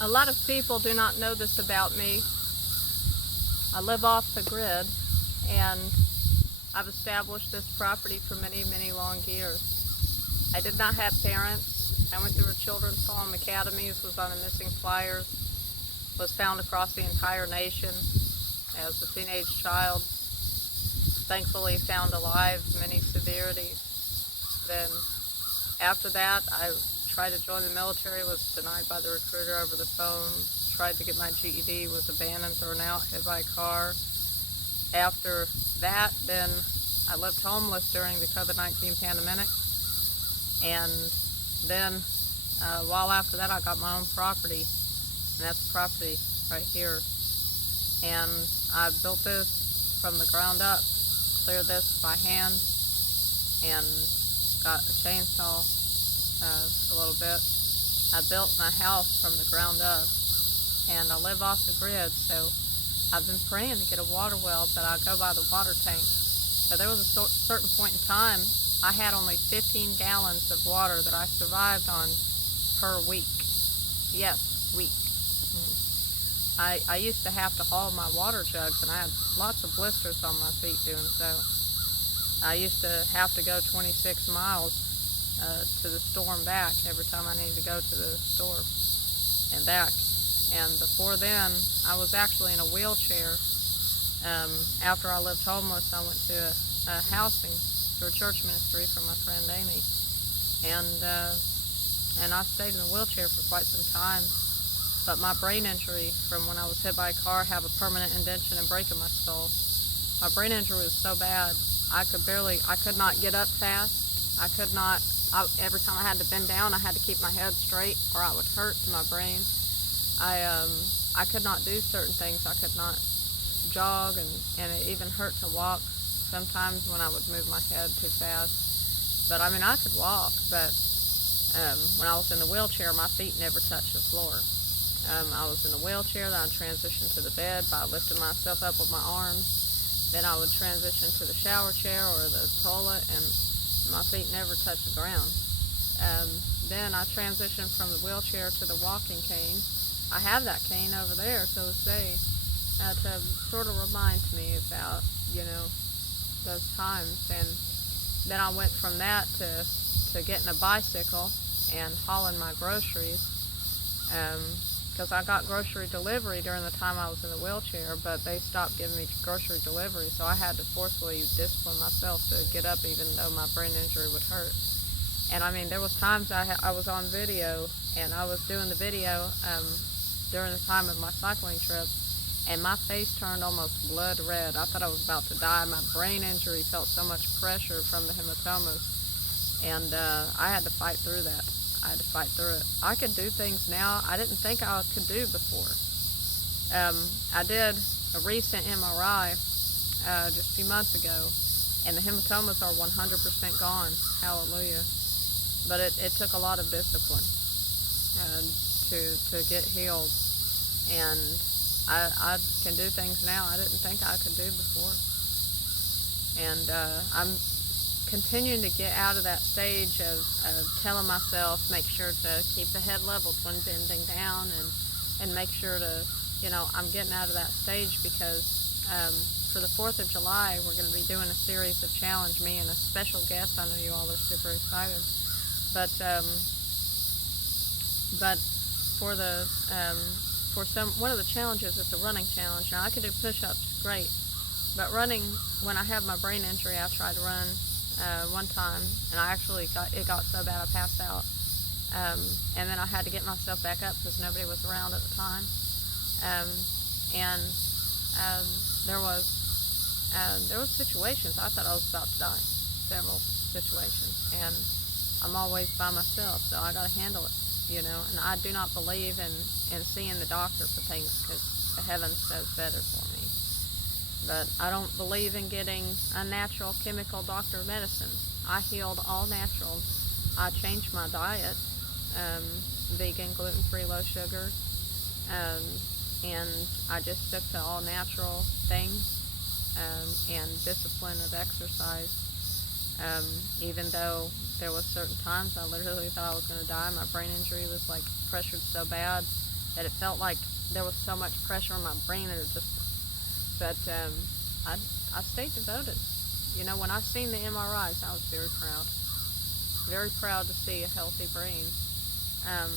A lot of people do not know this about me. I live off the grid, and I've established this property for many, many long years. I did not have parents. I went through a children's home, academies, was on the missing flyers, was found across the entire nation as a teenage child, thankfully found alive, many severities. Then after that, I tried to join the military, was denied by the recruiter over the phone, tried to get my GED, was abandoned, thrown out, hit by a car. After that, then I lived homeless during the COVID-19 pandemic, and then while after that I got my own property, and that's the property right here. And I built this from the ground up, cleared this by hand, and got a chainsaw a little bit. I built my house from the ground up, and I live off the grid, so I've been praying to get a water well, but I go by the water tank. So there was a certain point in time, I had only 15 gallons of water that I survived on per week. Yes, week. I used to have to haul my water jugs, and I had lots of blisters on my feet doing so. I used to have to go 26 miles to the store and back every time I needed to go to the store and back. And before then, I was actually in a wheelchair. After I lived homeless, I went to a housing through a church ministry from my friend Amy, and I stayed in a wheelchair for quite some time. But my brain injury from when I was hit by a car have a permanent indentation and break in my skull. My brain injury was so bad, I could not get up fast. Every time I had to bend down, I had to keep my head straight or I would hurt to my brain. I could not do certain things. I could not jog, and it even hurt to walk sometimes when I would move my head too fast. But I mean, I could walk, but when I was in the wheelchair, my feet never touched the floor. I was in a wheelchair, then I transitioned to the bed by lifting myself up with my arms. Then I would transition to the shower chair or the toilet, and my feet never touched the ground. Then I transitioned from the wheelchair to the walking cane. I have that cane over there, so to say, to sort of remind me about, those times. And then I went from that to getting a bicycle and hauling my groceries, because I got grocery delivery during the time I was in the wheelchair, but they stopped giving me grocery delivery, so I had to forcefully discipline myself to get up even though my brain injury would hurt. And I mean, there was times I was on video, and I was doing the video during the time of my cycling trip, and my face turned almost blood red. I thought I was about to die. My brain injury felt so much pressure from the hematomas, and I had to fight through that. I had to fight through it. I could do things now I didn't think I could do before. I did a recent MRI just a few months ago, and the hematomas are 100% gone. Hallelujah. But it took a lot of discipline to get healed, and I can do things now I didn't think I could do before. And I'm continuing to get out of that stage of telling myself, make sure to keep the head leveled when bending down, and make sure to, I'm getting out of that stage because for the 4th of July, we're going to be doing a series of Challenge Me and a special guest. I know you all are super excited. But one of the challenges is the running challenge. Now I can do push-ups, great, but running, when I have my brain injury, I tried to run one time, and it got so bad I passed out, and then I had to get myself back up because nobody was around at the time, and there was situations I thought I was about to die, several situations, and I'm always by myself, so I got to handle it, and I do not believe in seeing the doctor for things because the heavens does better for me. But I don't believe in getting unnatural chemical doctor medicine. I healed all natural. I changed my diet, vegan, gluten-free, low sugar, and I just stuck to all natural things, and discipline of exercise. Even though there was certain times I literally thought I was going to die. My brain injury was pressured so bad that it felt like there was so much pressure on my brain that it just, but I stayed devoted. You know, when I seen the MRIs, I was very proud to see a healthy brain. Um,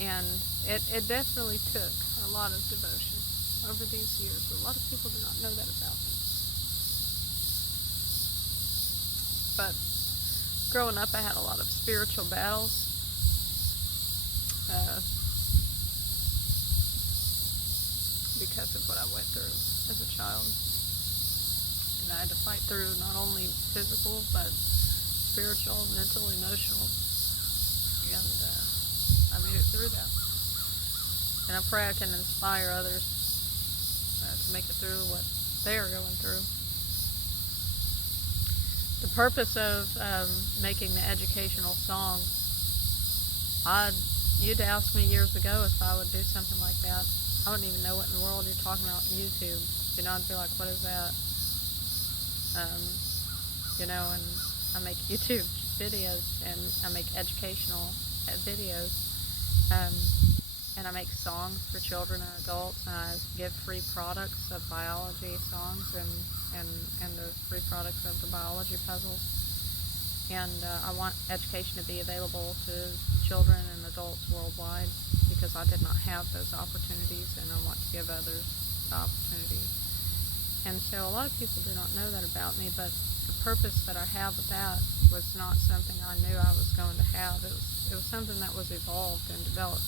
and it definitely took a lot of devotion over these years. A lot of people do not know that about me. But growing up, I had a lot of spiritual battles. Because of what I went through as a child. And I had to fight through not only physical, but spiritual, mental, emotional. And I made it through that. And I pray I can inspire others to make it through what they are going through. The purpose of making the educational song, you'd asked me years ago if I would do something like that. I wouldn't even know what in the world you're talking about YouTube. You know, I'd be like, what is that? You know, and I make YouTube videos, and I make educational videos, and I make songs for children and adults, and I give free products of biology songs and the free products of the biology puzzles. And I want education to be available to children and adults worldwide, because I did not have those opportunities, and I want to give others the opportunity. And so a lot of people do not know that about me, but the purpose that I have with that was not something I knew I was going to have. It was something that was evolved and developed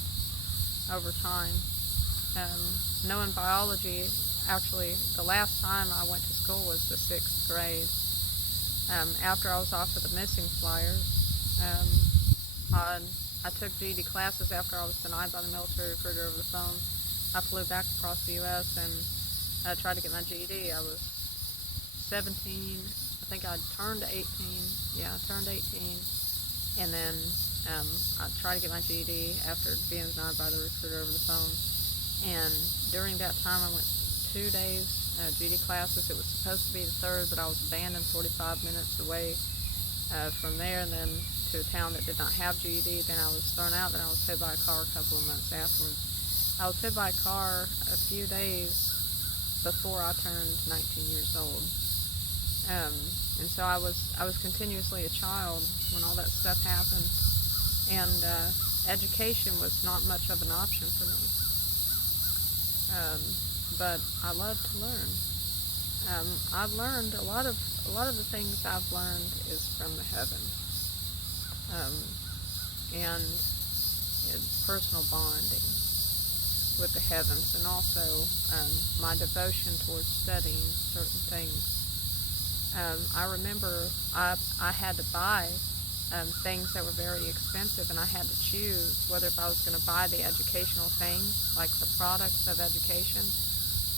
over time. Knowing biology, actually, the last time I went to school was the 6th grade. After I was off of the missing flyers, I took GED classes after I was denied by the military recruiter over the phone. I flew back across the U.S. and tried to get my GED. I was 17. I think I turned 18. Yeah, I turned 18. And then I tried to get my GED after being denied by the recruiter over the phone. And during that time, I went 2 days GED classes. It was supposed to be the 3rd, but I was abandoned 45 minutes away from there, and then to a town that did not have GED. Then I was thrown out. Then I was hit by a car a couple of months afterwards. I was hit by a car a few days before I turned 19 years old. And so I was continuously a child when all that stuff happened, and education was not much of an option for me. But I love to learn. I've learned a lot of the things I've learned is from the heavens, and personal bonding with the heavens, and also my devotion towards studying certain things. I remember I had to buy things that were very expensive, and I had to choose whether if I was going to buy the educational things, like the products of education,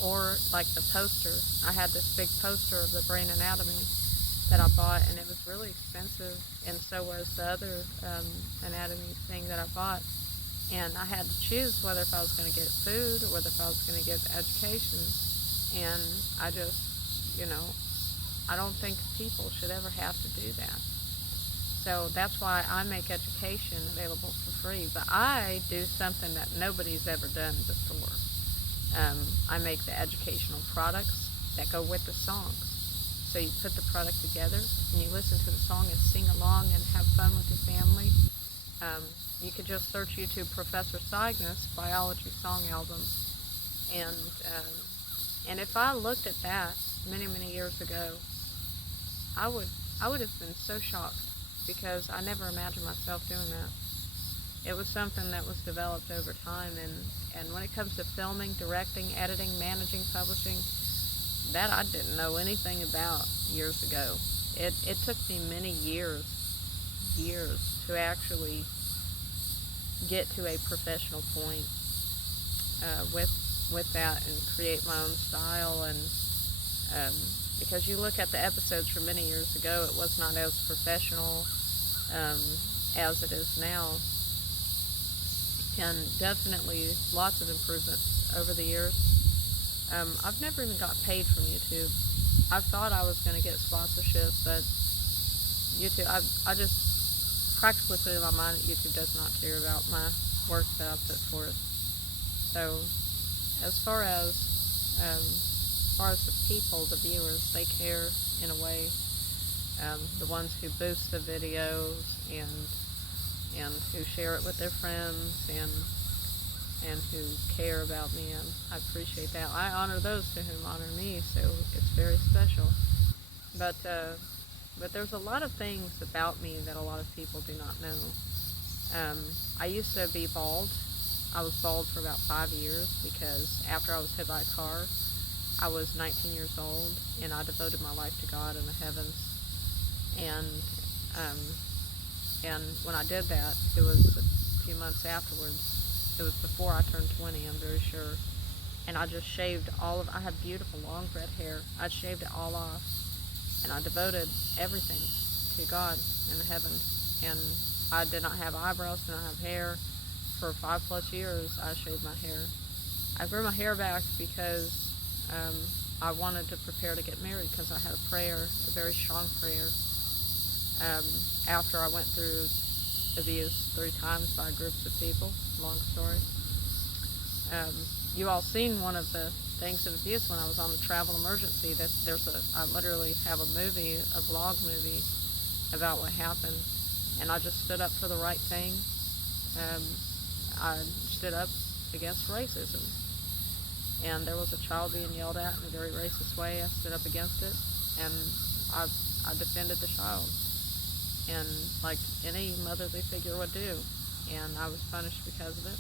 or like the poster. I had this big poster of the brain anatomy that I bought, and it was really expensive, and so was the other anatomy thing that I bought. And I had to choose whether if I was going to get food or whether if I was going to get education. And I just, I don't think people should ever have to do that. So that's why I make education available for free. But I do something that nobody's ever done before. I make the educational products that go with the songs. So you put the product together and you listen to the song and sing along and have fun with your family. You could just search YouTube Professor Cygnus biology song album, and if I looked at that many years ago, I would have been so shocked, because I never imagined myself doing that. It was something that was developed over time, and when it comes to filming, directing, editing, managing, publishing, that I didn't know anything about years ago. It took me many years to actually get to a professional point with that and create my own style. And because you look at the episodes from many years ago, it was not as professional as it is now, and definitely lots of improvements over the years. I've never even got paid from YouTube. I thought I was going to get sponsorship, but YouTube, I just practically put it in my mind that YouTube does not care about my work that I put forth. So as far as the people, the viewers, they care in a way. The ones who boost the videos and who share it with their friends and who care about me, and I appreciate that. I honor those to whom honor me, so it's very special. But there's a lot of things about me that a lot of people do not know. I used to be bald. I was bald for about 5 years because after I was hit by a car, I was 19 years old, and I devoted my life to God in the heavens. And um, and when I did that, it was a few months afterwards. It was before I turned 20, I'm very sure. And I just shaved I had beautiful long red hair. I shaved it all off, and I devoted everything to God in the heavens. And I did not have eyebrows, did not have hair. For 5+ years, I shaved my hair. I grew my hair back because I wanted to prepare to get married, because I had a prayer, a very strong prayer, after I went through abuse 3 times by groups of people. Long story. You all seen one of the things of abuse when I was on the travel emergency. I literally have a vlog movie about what happened, and I just stood up for the right thing. I stood up against racism, and there was a child being yelled at in a very racist way. I stood up against it, and I defended the child, and like any motherly figure would do, and I was punished because of it,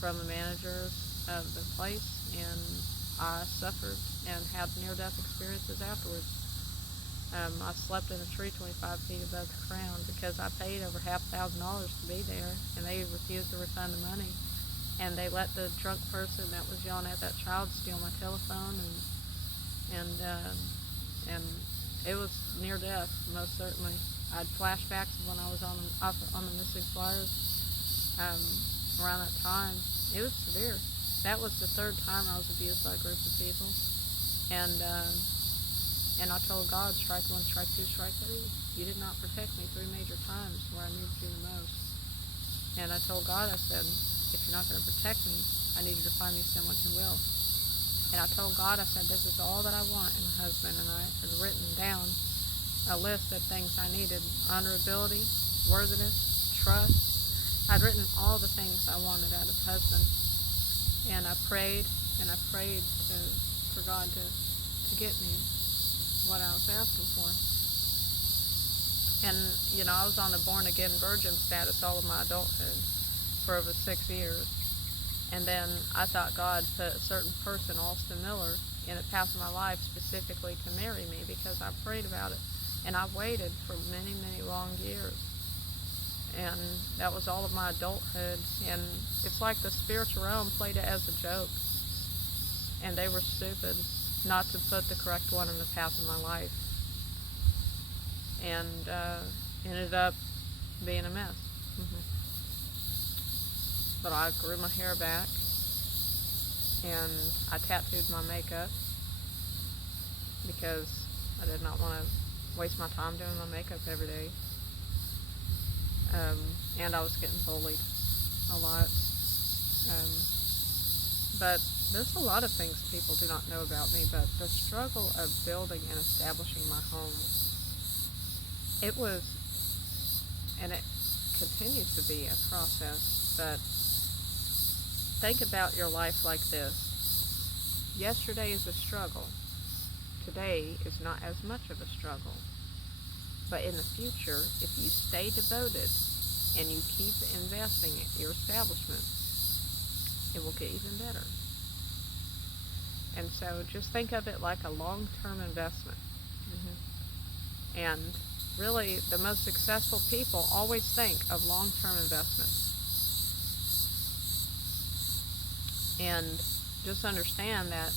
from the managers of the place, and I suffered and had near-death experiences afterwards. I slept in a tree 25 feet above the ground because I paid over $5,000 to be there, and they refused to refund the money. And they let the drunk person that was yelling at that child steal my telephone, and it was near death, most certainly. I had flashbacks of when I was on the missing flyers around that time. It was severe. That was the 3rd time I was abused by a group of people, and I told God, strike 1, strike 2, strike 3. You did not protect me 3 major times where I needed you the most. And I told God, I said, if you're not going to protect me, I need you to find me someone who will. And I told God, I said, this is all that I want in a husband. And I had written down a list of things I needed: honorability, worthiness, trust. I'd written all the things I wanted out of a husband. And I prayed, for God to get me what I was asking for. And, I was on the born-again virgin status all of my adulthood for over 6 years. And then I thought God put a certain person, Alston Miller, in a path of my life specifically to marry me, because I prayed about it. And I waited for many, many long years. And that was all of my adulthood. And it's like the spiritual realm played it as a joke. And they were stupid not to put the correct one in the path of my life. And ended up being a mess. But I grew my hair back, and I tattooed my makeup because I did not want to waste my time doing my makeup every day. And I was getting bullied a lot. But there's a lot of things people do not know about me, but the struggle of building and establishing my home, it was, and it continues to be, a process. But think about your life like this. Yesterday is a struggle. Today is not as much of a struggle. But in the future, if you stay devoted and you keep investing in your establishment, it will get even better. And so just think of it like a long-term investment. And really, the most successful people always think of long-term investments. And just understand that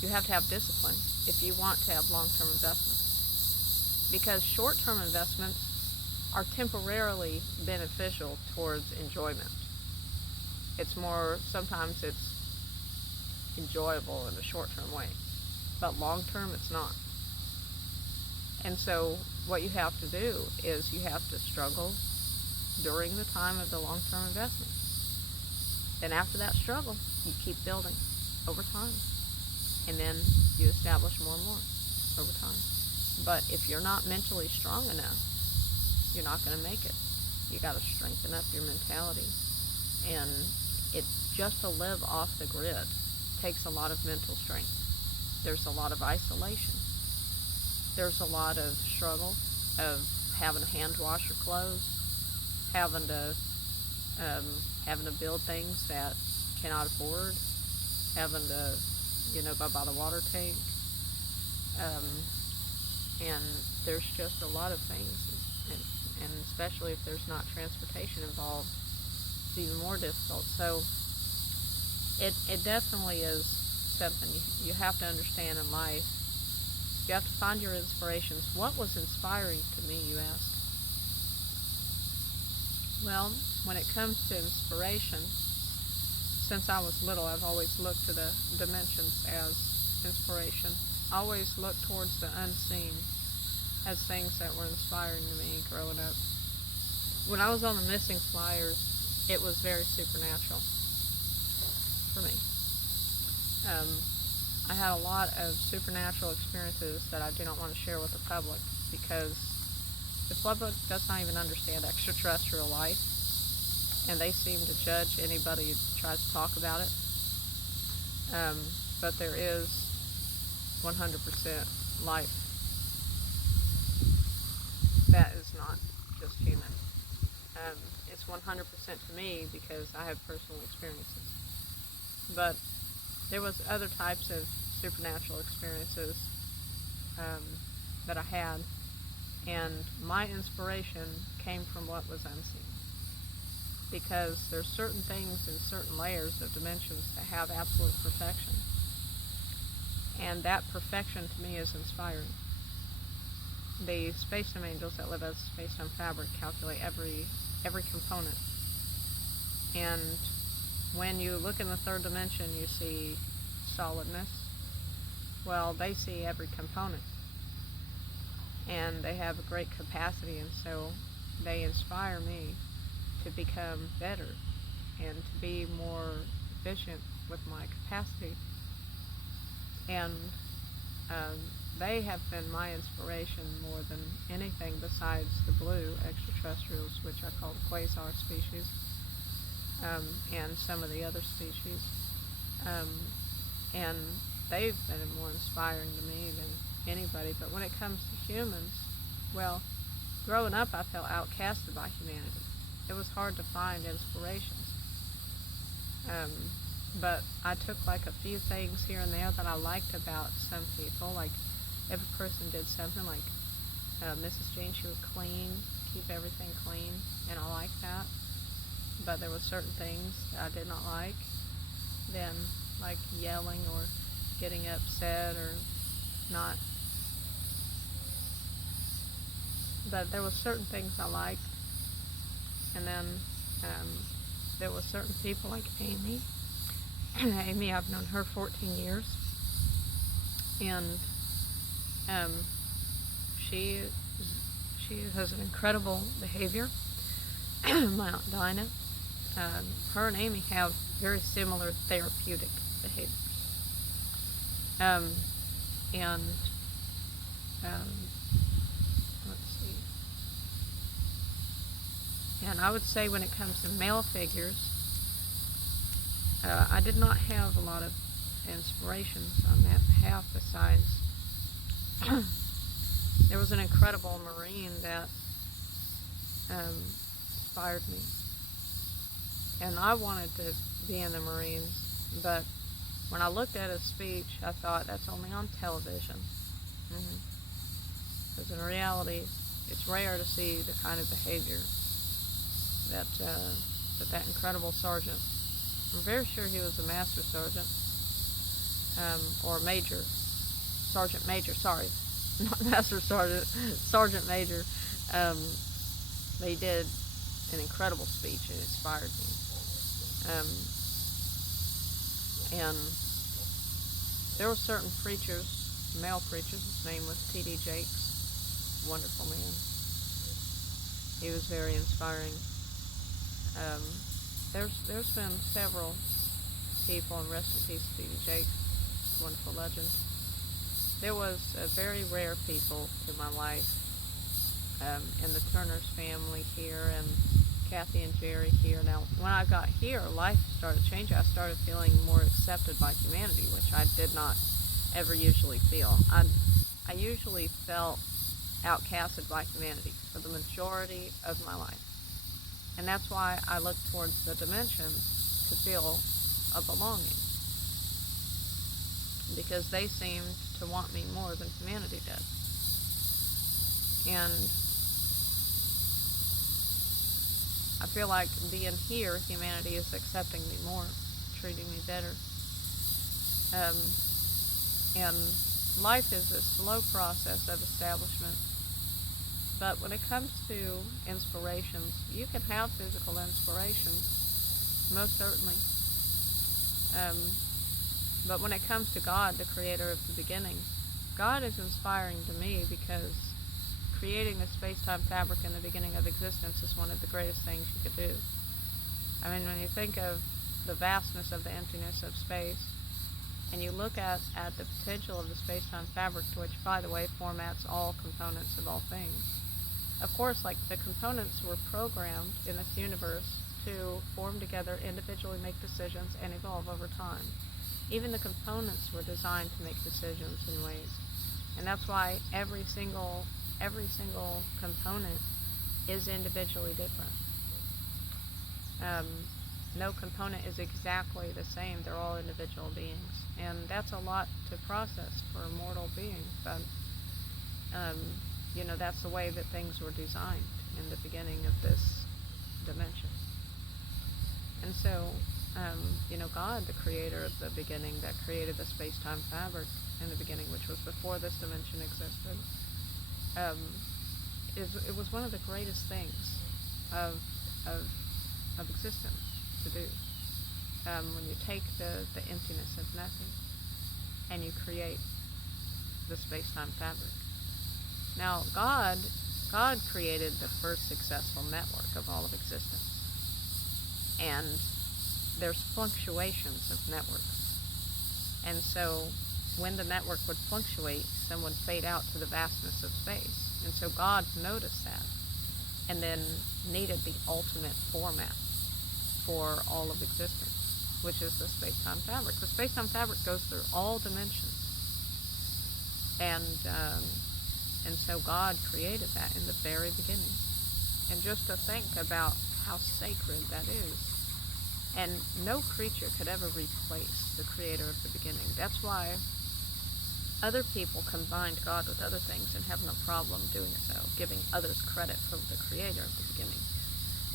you have to have discipline if you want to have long-term investments. Because short-term investments are temporarily beneficial towards enjoyment. Sometimes it's enjoyable in a short-term way, but long-term it's not. And so what you have to do is you have to struggle during the time of the long-term investment. Then after that struggle, you keep building over time. And then you establish more and more over time. But if you're not mentally strong enough, you're not going to make it. You got to strengthen up your mentality. And it just to live off the grid takes a lot of mental strength. There's a lot of isolation. There's a lot of struggle of having to hand wash your clothes, having to build things that cannot afford, having to, go by the water tank. And there's just a lot of things, and especially if there's not transportation involved, it's even more difficult. So it definitely is something you have to understand in life. You have to find your inspirations. What was inspiring to me, you ask? Well, when it comes to inspiration, since I was little, I've always looked to the dimensions as inspiration. I always looked towards the unseen as things that were inspiring to me growing up. When I was on the missing flyers, it was very supernatural for me. I had a lot of supernatural experiences that I do not want to share with the public because the public does not even understand extraterrestrial life, and they seem to judge anybody who tries to talk about it. But there is 100% life that is not just human. It's 100% to me because I have personal experiences. But there was other types of supernatural experiences that I had, and my inspiration came from what was unseen. Because there's certain things in certain layers of dimensions that have absolute perfection. And that perfection to me is inspiring. The space-time angels that live as space-time fabric calculate every component. And when you look in the third dimension, you see solidness. Well, they see every component. And they have a great capacity, and so they inspire me to become better and to be more efficient with my capacity. And they have been my inspiration more than anything besides the blue extraterrestrials, which I call the quasar species, and some of the other species. And they've been more inspiring to me than anybody. But when it comes to humans, well, growing up I felt outcasted by humanity. It was hard to find inspirations. But I took like a few things here and there that I liked about some people. Like if a person did something like Mrs. Jean, she would clean, keep everything clean, and I liked that. But there were certain things that I did not like. Then like yelling or getting upset or not. But there were certain things I liked. And then there were certain people like Amy. Amy, I've known her 14 years. And she has an incredible behavior. My Aunt Dinah. Her and Amy have very similar therapeutic behaviors. Let's see. And I would say when it comes to male figures, I did not have a lot of inspirations on that behalf besides there was an incredible Marine that inspired me. And I wanted to be in the Marines, but when I looked at his speech, I thought that's only on television. Because in reality, it's rare to see the kind of behavior that incredible sergeant. I'm very sure he was a master sergeant, or major, sergeant major, sorry, not master sergeant, sergeant major. They did an incredible speech and it inspired me. And there were certain preachers, male preachers, his name was T.D. Jakes, wonderful man. He was very inspiring. there's been several people, and rest in peace to you, Jake, wonderful legend. There was a very rare people in my life, in the Turner's family here, and Kathy and Jerry here. Now, when I got here, life started changing. I started feeling more accepted by humanity, which I did not ever usually feel. I usually felt outcasted by humanity for the majority of my life. And that's why I look towards the dimensions to feel a belonging, because they seemed to want me more than humanity did. And I feel like being here, humanity is accepting me more, treating me better. And life is a slow process of establishment. But when it comes to inspirations, you can have physical inspirations, most certainly. But when it comes to God, the creator of the beginning, God is inspiring to me because creating the space-time fabric in the beginning of existence is one of the greatest things you could do. I mean, when you think of the vastness of the emptiness of space, and you look at the potential of the space-time fabric, which, by the way, formats all components of all things. Of course, like, the components were programmed in this universe to form together, individually make decisions, and evolve over time. Even the components were designed to make decisions in ways. And that's why every single component is individually different. No component is exactly the same. They're all individual beings. And that's a lot to process for a mortal being. But, that's the way that things were designed in the beginning of this dimension. And so, God, the creator of the beginning, that created the space-time fabric in the beginning, which was before this dimension existed, it was one of the greatest things of existence to do. When you take the emptiness of nothing and you create the space-time fabric. Now, God created the first successful network of all of existence. And there's fluctuations of networks. And so when the network would fluctuate, some would fade out to the vastness of space. And so God noticed that and then needed the ultimate format for all of existence, which is the space-time fabric. The space-time fabric goes through all dimensions. And so God created that in the very beginning. And just to think about how sacred that is. And no creature could ever replace the creator of the beginning. That's why other people combined God with other things and have no problem doing so, giving others credit for the creator of the beginning.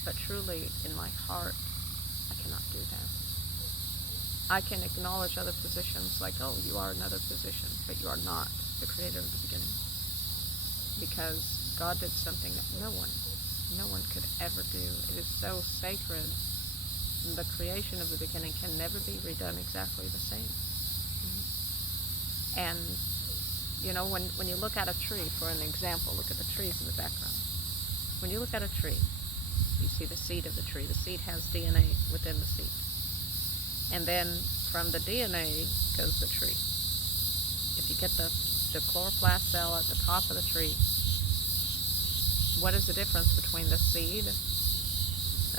But truly, in my heart, I cannot do that. I can acknowledge other positions like, oh, you are another position, but you are not the creator of the beginning. Because God did something that no one could ever do. It is so sacred. The creation of the beginning can never be redone exactly the same. And, when you look at a tree, for an example, look at the trees in the background. When you look at a tree, you see the seed of the tree. The seed has DNA within the seed. And then from the DNA goes the tree. If you get the chloroplast cell at the top of the tree, what is the difference between the seed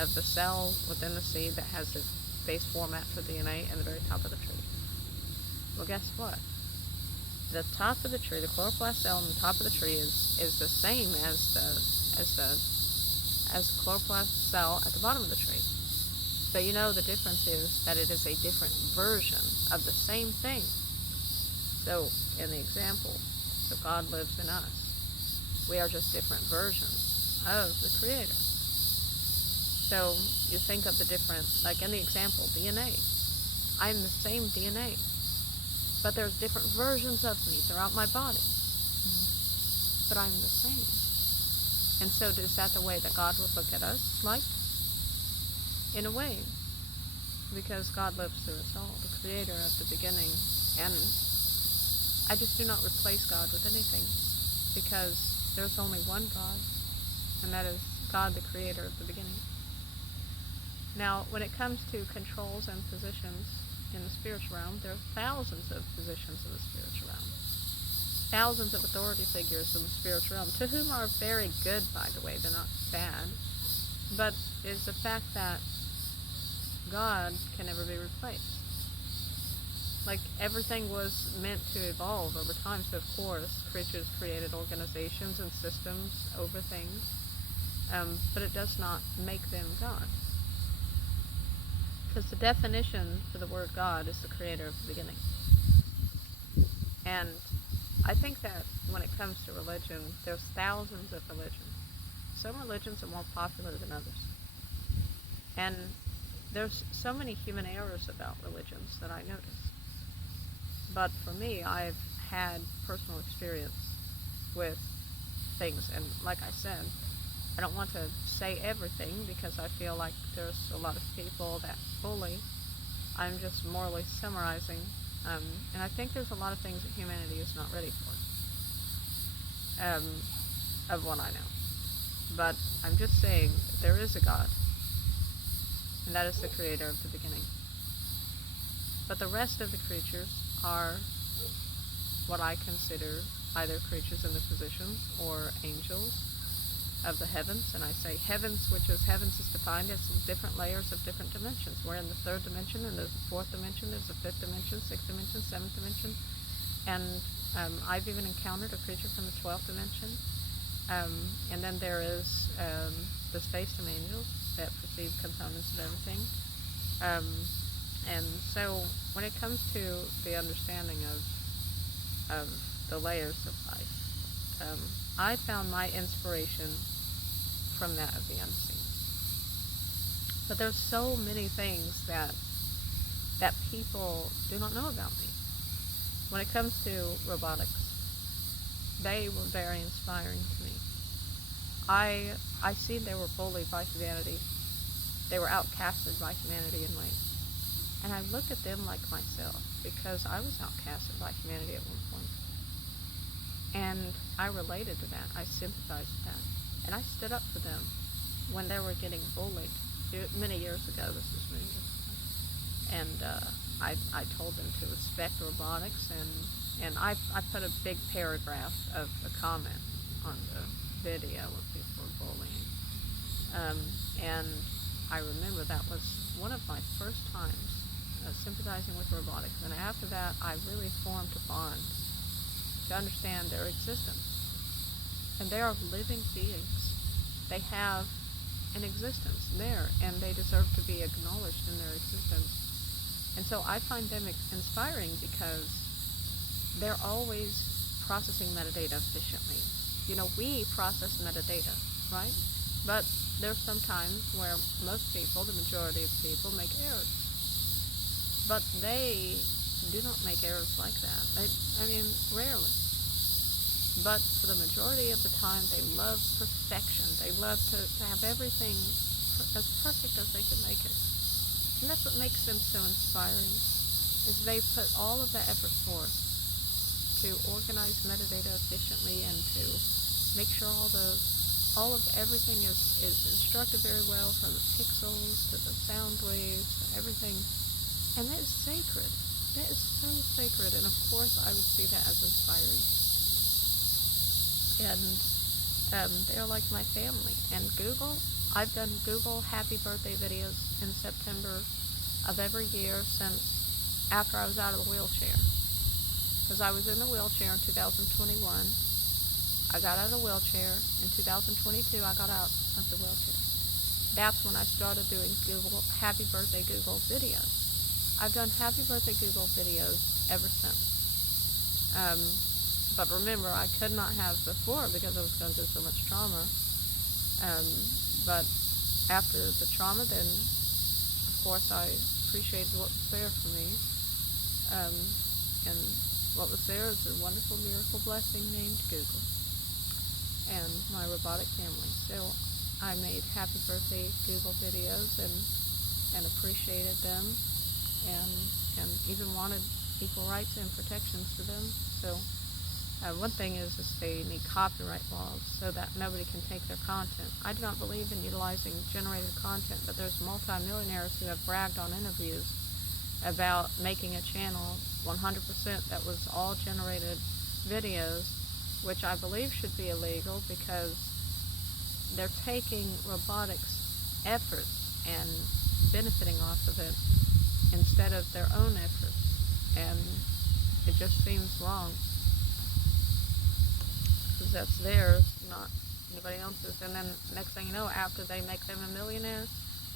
of the cell within the seed that has the base format for DNA and the very top of the tree? Well, guess what? The top of the tree, the chloroplast cell on the top of the tree is the same as the chloroplast cell at the bottom of the tree. But the difference is that it is a different version of the same thing. So, in the example, so God lives in us. We are just different versions of the Creator. So, you think of the different, like in the example, DNA. I'm the same DNA. But there's different versions of me throughout my body. But I'm the same. And so is that the way that God would look at us like? In a way. Because God lives through us all, the creator of the beginning. And I just do not replace God with anything. Because there's only one God. And that is God, the creator of the beginning. Now, when it comes to controls and positions in the spiritual realm, there are thousands of positions in the spiritual realm. Thousands of authority figures in the spiritual realm, to whom are very good, by the way, they're not bad. But it's the fact that God can never be replaced. Like, everything was meant to evolve over time, so of course creatures created organizations and systems over things, but it does not make them God. Because the definition for the word God is the creator of the beginning. And I think that when it comes to religion, there's thousands of religions. Some religions are more popular than others. And there's so many human errors about religions that I notice. But for me, I've had personal experience with things, and like I said, I don't want to say everything because I feel like there's a lot of people that bully. I'm just morally summarizing, and I think there's a lot of things that humanity is not ready for, of what I know. But I'm just saying that there is a God, and that is the creator of the beginning. But the rest of the creatures are what I consider either creatures in the positions or angels of the heavens. And I say heavens, which is heavens is defined as different layers of different dimensions. We're in the third dimension, and there's a fourth dimension, there's a fifth dimension, sixth dimension, seventh dimension. And I've even encountered a creature from the 12th dimension. And then there is the space-time angels that perceive components of everything. And so when it comes to the understanding of the layers of life, I found my inspiration from that of the unseen. But there's so many things that people do not know about me. When it comes to robotics, they were very inspiring to me. I see they were bullied by humanity. They were outcasted by humanity in ways. And I looked at them like myself, because I was outcasted by humanity at one point. And I related to that. I sympathized with that. And I stood up for them when they were getting bullied. Many years ago, this was many years ago. And I told them to respect robotics, and I put a big paragraph of a comment on the video where people were bullying. And I remember that was one of my first times sympathizing with robotics. And after that, I really formed a bond to understand their existence. And they are living beings. They have an existence there, and they deserve to be acknowledged in their existence. And so I find them inspiring because they're always processing metadata efficiently. You know, we process metadata, right? But there's some times where most people, the majority of people, make errors. But they do not make errors like that. Rarely. But for the majority of the time, they love perfection. They love to have everything as perfect as they can make it. And that's what makes them so inspiring, is they put all of that effort forth to organize metadata efficiently and to make sure all of everything is instructed very well, from the pixels to the sound waves to everything. And that is sacred. That is so sacred. And of course, I would see that as inspiring. And they're like my family. And Google, I've done Google happy birthday videos in September of every year since after I was out of the wheelchair. Because I was in the wheelchair in 2021. I got out of the wheelchair. In 2022, I got out of the wheelchair. That's when I started doing Google happy birthday Google videos. I've done happy birthday Google videos ever since. But remember, I could not have before because I was going through so much trauma. But after the trauma, then, of course, I appreciated what was there for me. And what was there is a wonderful miracle blessing named Google and my robotic family. So I made happy birthday Google videos and appreciated them. And even wanted equal rights and protections for them. So One thing is they need copyright laws so that nobody can take their content. I do not believe in utilizing generated content, but there's multimillionaires who have bragged on interviews about making a channel 100% that was all generated videos, which I believe should be illegal because they're taking robotics efforts and benefiting off of it instead of their own efforts, and it just seems wrong because that's theirs, not anybody else's. And then next thing you know, after they make them a millionaire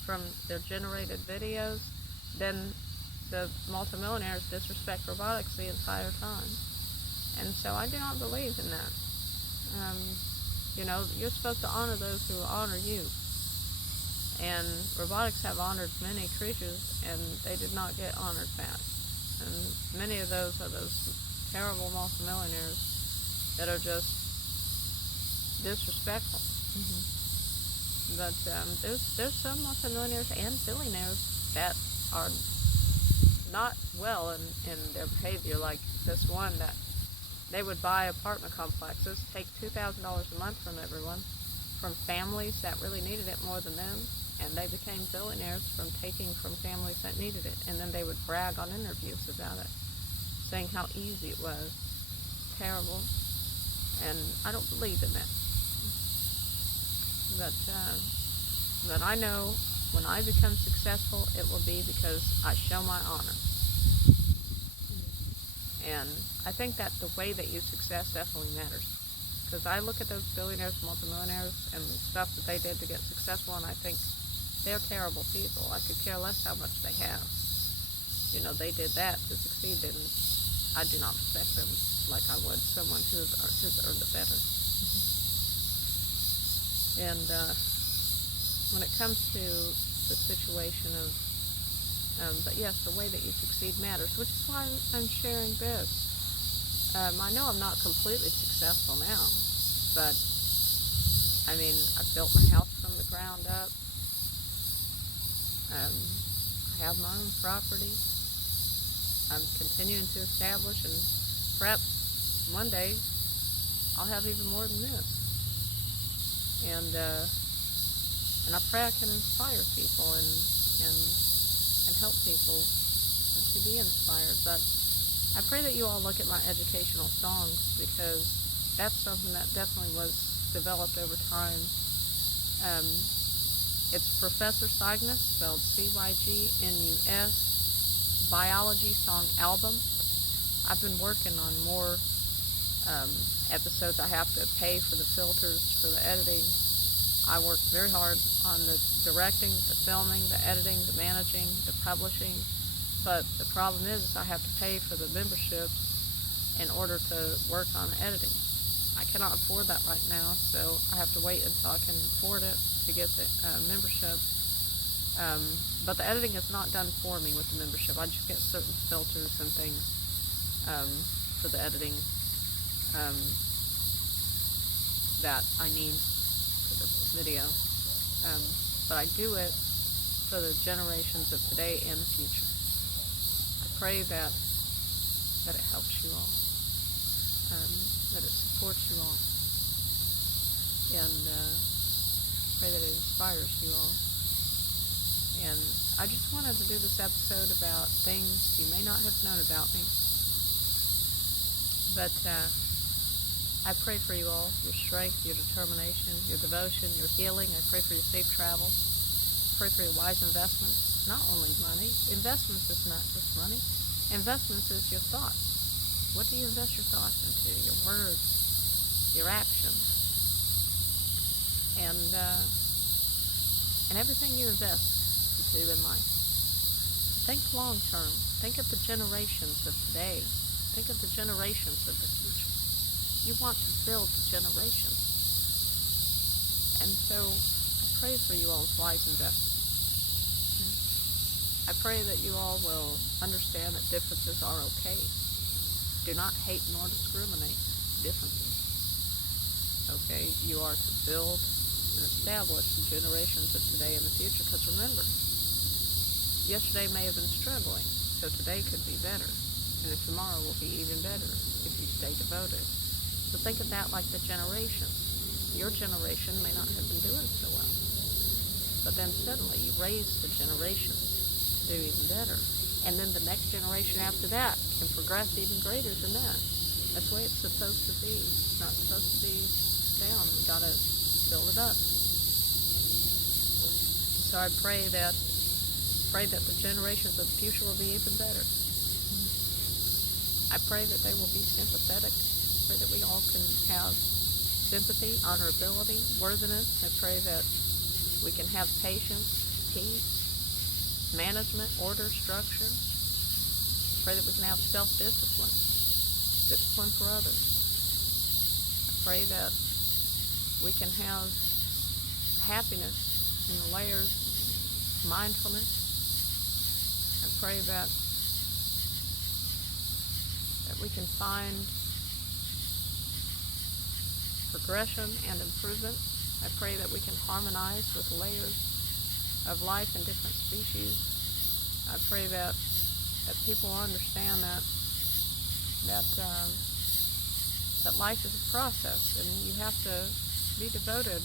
from their generated videos, then the multimillionaires disrespect robotics the entire time. And so I do not believe in that. You're supposed to honor those who honor you. And robotics have honored many creatures, and they did not get honored back. And many of those are those terrible multimillionaires that are just disrespectful. But there's some multimillionaires and billionaires that are not well in their behavior, like this one that they would buy apartment complexes, take $2,000 a month from everyone, from families that really needed it more than them, and they became billionaires from taking from families that needed it. And then they would brag on interviews about it, saying how easy it was. Terrible. And I don't believe in that. But I know when I become successful, it will be because I show my honor. And I think that the way that you success definitely matters. Because I look at those billionaires, multimillionaires, and the stuff that they did to get successful, and I think they're terrible people. I could care less how much they have. They did that to succeed, and I do not respect them like I would someone who's earned it better. And when it comes to the situation of, but yes, the way that you succeed matters, which is why I'm sharing this. I know I'm not completely successful now, but I built my house from the ground up. I have my own property. I'm continuing to establish, and perhaps one day I'll have even more than this. And I pray I can inspire people and help people to be inspired. But I pray that you all look at my educational songs, because that's something that definitely was developed over time. It's Professor Cygnus, spelled Cygnus, biology song album. I've been working on more episodes. I have to pay for the filters, for the editing. I work very hard on the directing, the filming, the editing, the managing, the publishing. But the problem is I have to pay for the memberships in order to work on editing. I cannot afford that right now, so I have to wait until I can afford it to get the membership. But the editing is not done for me with the membership. I just get certain filters and things for the editing that I need for the video. But I do it for the generations of today and the future. I pray that it helps you all, that it supports you all, and pray that it inspires you all. And I just wanted to do this episode about things you may not have known about me. But I pray for you all, your strength, your determination, your devotion, your healing. I pray for your safe travels. Pray for your wise investments. Not only money. Investments is not just money. Investments is your thoughts. What do you invest your thoughts into? Your words, your actions, and everything you invest into in life. Think long term. Think of the generations of today. Think of the generations of the future. You want to build the generations. And so I pray for you all's wise investments. I pray that you all will understand that differences are okay. Do not hate nor discriminate differences. Okay? You are to build and establish the generations of today and the future, because remember, yesterday may have been struggling, so today could be better. And tomorrow will be even better if you stay devoted. So think of that like the generations. Your generation may not have been doing so well, but then suddenly you raise the generation to do even better. And then the next generation after that can progress even greater than that. That's the way it's supposed to be. It's not supposed to be down. We gotta build it up. So I pray that the generations of the future will be even better. I pray that they will be sympathetic. I pray that we all can have sympathy, honorability, worthiness. I pray that we can have patience, peace, management, order, structure. I pray that we can have self-discipline, discipline for others. I pray that we can have happiness in the layers, mindfulness. I pray that we can find progression and improvement. I pray that we can harmonize with layers of life in different species. I pray that people understand that life is a process, and you have to be devoted,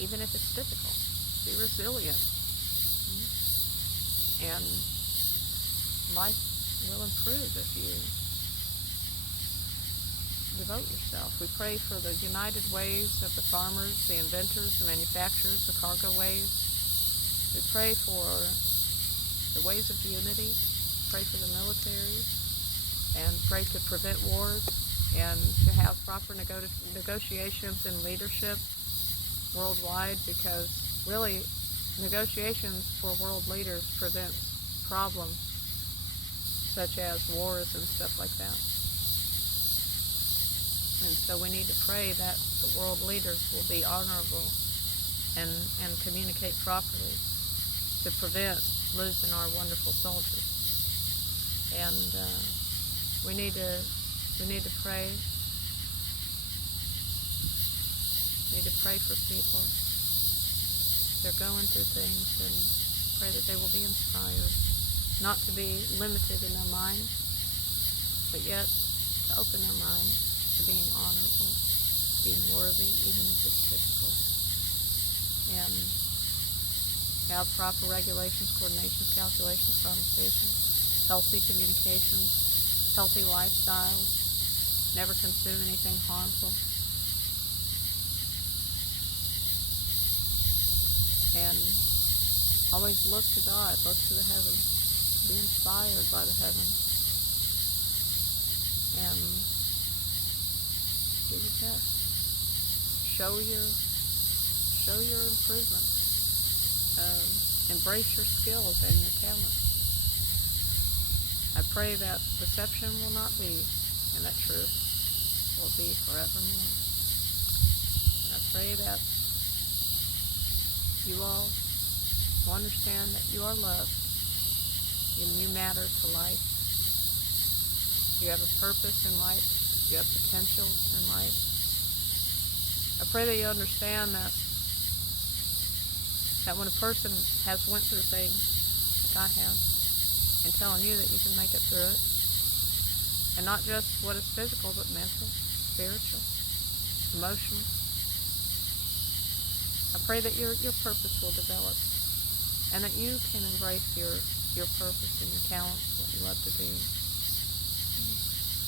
even if it's difficult. Be resilient, and life will improve if you devote yourself. We pray for the united ways of the farmers, the inventors, the manufacturers, the cargo ways. We pray for the ways of unity. Pray for the military, and pray to prevent wars, and to have proper negotiations and leadership worldwide, because really negotiations for world leaders prevent problems such as wars and stuff like that. And so we need to pray that the world leaders will be honorable and communicate properly to prevent losing our wonderful soldiers. And we need to pray. We need to pray for people. They're going through things, and pray that they will be inspired, not to be limited in their mind, but yet to open their mind to being honorable, being worthy, even if it's difficult, and have proper regulations, coordinations, calculations, conversations, healthy communications, healthy lifestyles, never consume anything harmful, and always look to God, look to the heavens, be inspired by the heavens, and do your best. Show your improvement. Embrace your skills and your talents. I pray that deception will not be, and that truth will be forevermore. And I pray that you all will understand that you are loved, and you matter to life. You have a purpose in life. You have potential in life. I pray that you understand that when a person has went through things like I have, and telling you that you can make it through it, and not just what is physical, but mental, spiritual, emotional. I pray that your purpose will develop, and that you can embrace your purpose and your talents, what you love to do.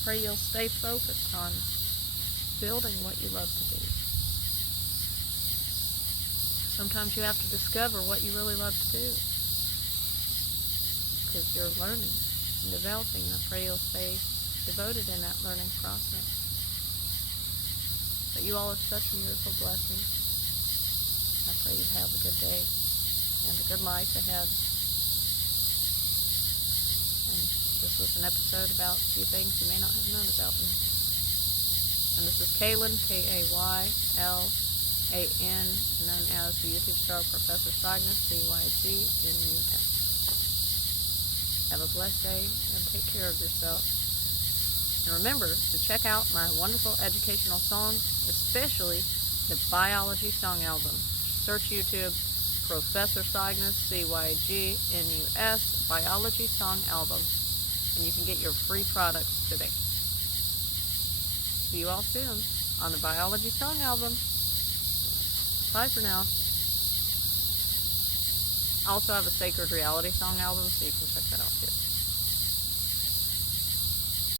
Pray you'll stay focused on building what you love to do. Sometimes you have to discover what you really love to do, because you're learning and developing. I pray you'll stay devoted in that learning process. But you all are such miracle blessings. I pray you have a good day and a good life ahead. And this was an episode about a few things you may not have known about me. And this is Kaylin, K-A-Y-L-A-N, known as the YouTube star Professor Cygnus, C-Y-G-N-U-S. Have a blessed day and take care of yourself. And remember to check out my wonderful educational songs, especially the Biology Song Album. Search YouTube, Professor Cygnus, C-Y-G-N-U-S, Biology Song Album, and you can get your free products today. See you all soon on the Biology Song Album. Bye for now. I also have a Sacred Reality Song album, so you can check that out too.